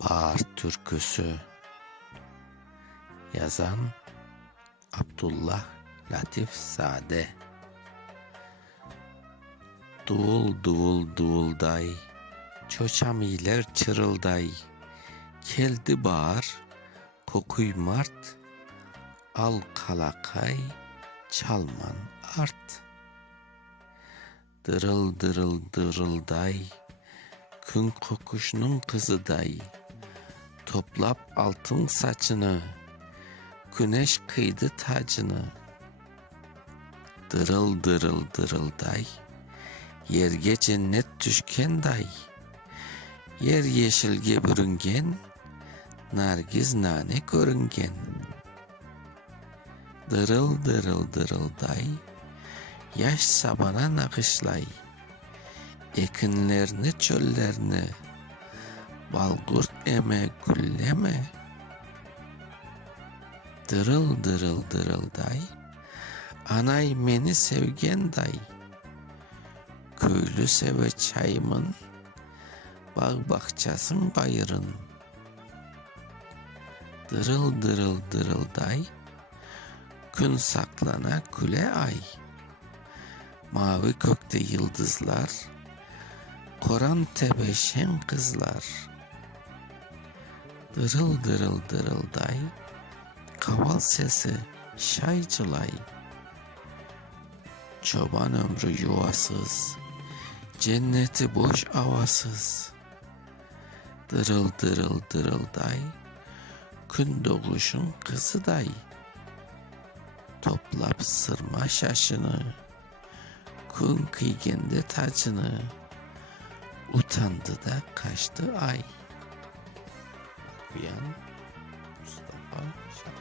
Bahar Türküsü. Yazan Abdullah Latif Sade. Duvul duvul duvulday, çoçamiler çırılday. Keldi bahar, kokuy mart, al kalakay, çalman art. Dırıl dırıl dırılday, kün kokuşunun kızıday. Toplap altın saçını, güneş kıydı tacını. Dırıl dırıl dırılday, yerge cennet düşken day. Yer yeşilge bürüngen, nargiz nane görüngen. Dırıl dırıl dırılday, yaş sabana nakışlay. Ekinlerini çöllerini, balgurt eme gülleme. Dırıl dırıl dırılday, anay meni sevgen day. Köylü seve çayımın, bağ bahçasın bayırın. Dırıl dırıl dırılday, gün saklana küle ay. Mavi kökte yıldızlar, koran tebeşen kızlar. Dırıl dırıl dırılday, kaval sesi şaycılay. Çoban ömrü yuvasız, cenneti boş avasız. Dırıl dırıl dırılday, gün doğuşun kızı day. Toplap sırma şaşını, gün kıygende tacını. Utandı da kaçtı ay. Okuyan Mustafa Şahin.